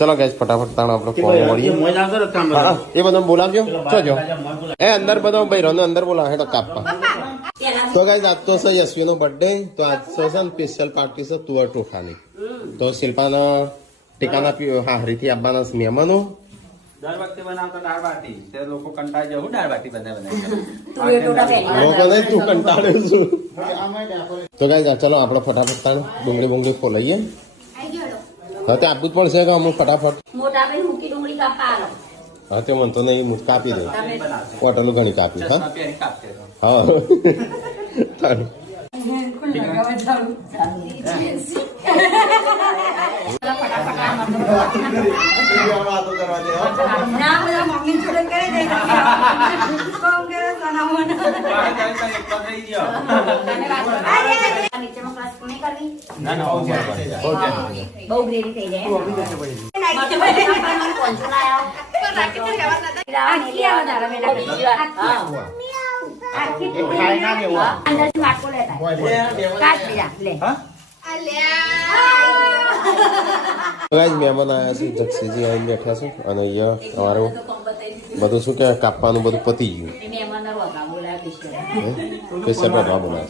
ચલો ગાઈસ ફટાફટ તાણ આપણે ફોન મળીએ એ બધો બોલાવજો જો એ અંદર બધો ભાઈ અંદર બોલાવે તો કાપવા તો ગાઈસ આજ તો છે યશવી નો બર્થડે તો આજ છે ને સ્પેશિયલ પાર્ટી છે તુવર ટોઠાની તો શિલ્પાના ટીકાના હાહરીથી આવવાના મહેમાનો દર વખતે બનાવતા દાળ બાટી તે લોકો કંટાળી જવું દાળ બાટી બનાવે લોકોને તું કંટાળ્યો છું તો ગાઈસ ચલો આપણે ફટાફટ તાણ ડુંગળી ફોલાઈએ હા તે આપવું જ પડશે કે અમુક ફટાફટ હા તે મને તો નહીં કાપી દે હોટલું ઘણી કાપી હા હા બહુ ગ્રેવી થઈ જાય મહેમાન આવ્યા છે જક્ષીજી આવીને બેઠા છે અને અહીંયા અમારું બધું શું કે કાપવાનું બધું પતી ગયું સ્પેશિયલ બોલાવે